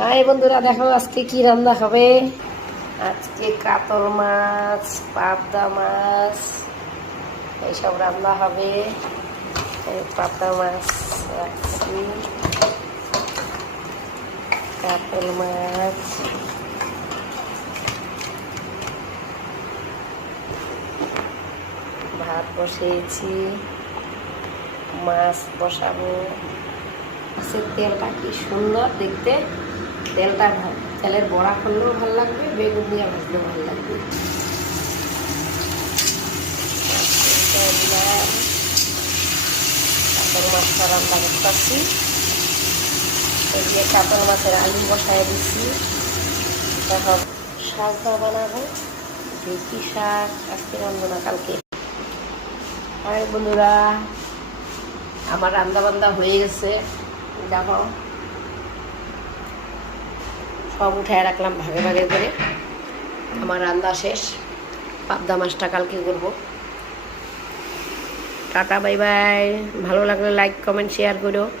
High বন্ধুরা, দেখো আজকে কি রান্না হবে। আজকে কাতল মাছ, পাবদা মাছ এইসব রান্না হবে। এই পাবদা মাছ রাখছি, কাতল মাছ, ভাত বসিয়েছি, মাছ বসাবো। তেলটা কি সুন্দর দেখতে, তেলটা তেলের বড়া করলেও ভালো লাগবে, বেগুন দিয়ে ভাজলেও ভালো লাগবে। কাতল মাছটা রান্না করতে পারছি। এই যে কাতল মাছের আলু বসায় দিচ্ছি। তারপর শাক বানাবো। দেখি শাক আজকে রান্না না কালকে। হাই বন্ধুরা, আমার রান্না বান্না হয়ে গেছে। দেখো সব উঠায় রাখলাম ভাগে ভাগে করে। আমার রান্না শেষ। পাবদা মাছটা কালকে করবো। Tata, bye bye. ভালো লাগলে লাইক কমেন্ট শেয়ার করো।